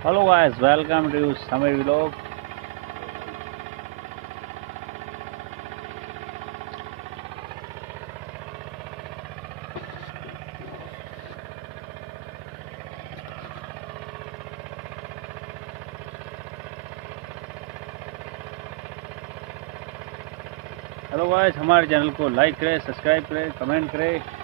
Hello guys, welcome to Samir Vlog. Hello guys, हमारे चैनल को लाइक करें, सब्सक्राइब करें, कमेंट करें।